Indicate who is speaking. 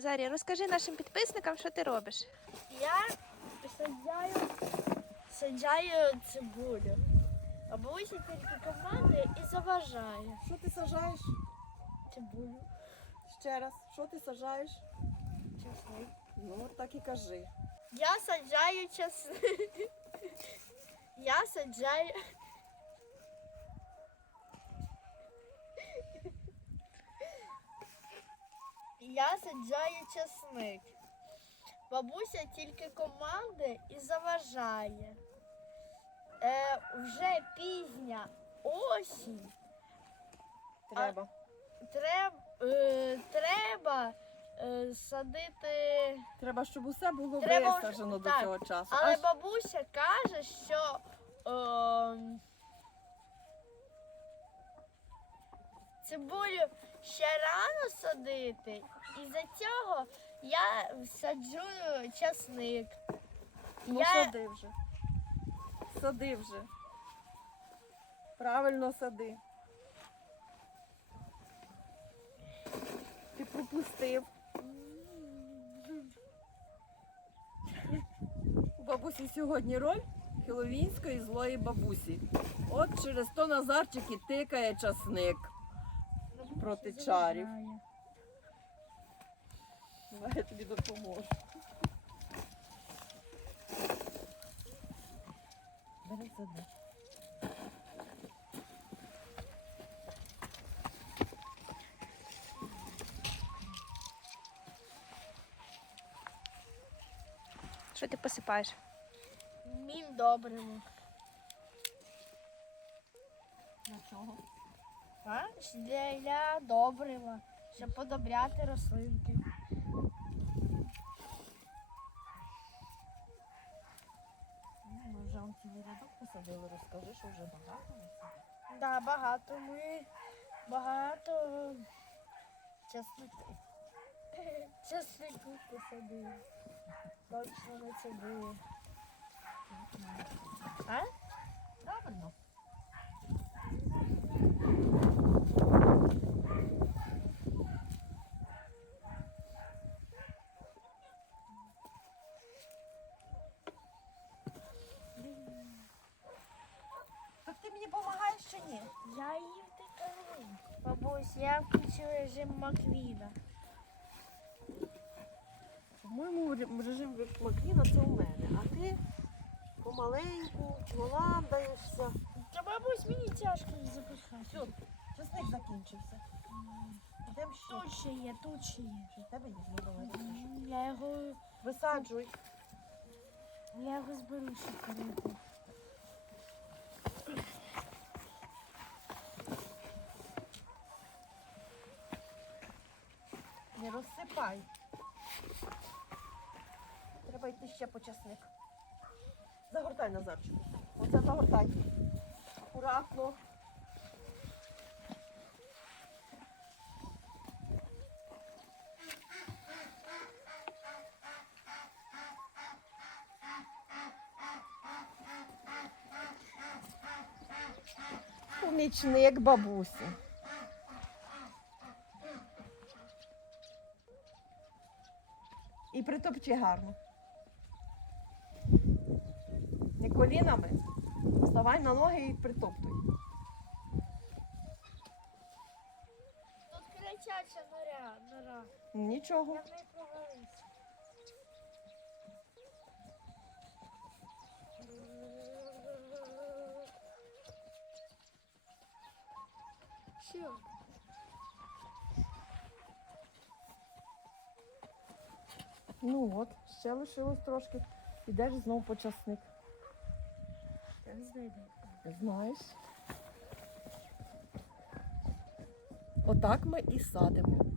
Speaker 1: Назарія, розкажи нашим підписникам, що ти робиш.
Speaker 2: Я саджаю, саджаю цибулю. А бабуся тільки командує і заважає
Speaker 3: Що ти сажаєш?
Speaker 2: цибулю.
Speaker 3: Ще раз, що ти сажаєш?
Speaker 2: Чесник.
Speaker 3: Ну, так і кажи.
Speaker 2: Я саджаю чесник. Я саджаю. Я саджаю чесник. Бабуся тільки команди і заважає. Е, вже пізня осінь.
Speaker 3: Треба.
Speaker 2: Треб, е, треба е, садити.
Speaker 3: Треба, щоб усе було
Speaker 2: Треба
Speaker 3: висаджено до
Speaker 2: так,
Speaker 3: цього часу.
Speaker 2: Але
Speaker 3: Аж
Speaker 2: бабуся каже, що е, цибулю ще рано садити, і за цього я саджу часник.
Speaker 3: ну,
Speaker 2: я-
Speaker 3: сади вже. Сади вже. Правильно сади. Ти пропустив. У бабусі сьогодні роль хеловінської злої бабусі. От через то Назарчик і тикає часник проти чарів. Давай я тобі допоможу. Бери сади.
Speaker 1: Що ти посипаєш?
Speaker 2: Мін добримо.
Speaker 3: На чого?
Speaker 2: А? Для, добрива, щоб подобряти рослинки.
Speaker 3: Ну, Ми вже он цілий рядок посадили, розкажи, що вже багато.
Speaker 2: Да, багато ми багато часнику. Часнику посадили. Точно не це було. А?
Speaker 3: Правильно. Так ти мені допомагаєш чи ні?
Speaker 2: Я їм ти. Бабусь, я включив режим Маквіна.
Speaker 3: По-моєму, режим Маквіна це у мене, а ти помаленьку, валандаєшся.
Speaker 2: Та бабусь, мені тяжко їх запихати.
Speaker 3: Все, часник закінчився. Йдемо ще.
Speaker 2: Тут ще є, тут ще є.
Speaker 3: В тебе є? Ну, давай.
Speaker 2: Я його,
Speaker 3: Висаджуй.
Speaker 2: я його зберу ще корити.
Speaker 3: Розсипай. Треба йти ще по часник. Загортай Назарчику. Оце загортай. Акуратно. Помічник бабусі. І притопчи гарно. Не колінами. Вставай на ноги і притоптуй.
Speaker 2: Тут кричача нора, нора.
Speaker 3: Нічого.
Speaker 2: Я в неї провалився. Що?
Speaker 3: Ну от, ще лишилось трошки. Ідеш знову по часник. Знаєш. Отак ми і садимо.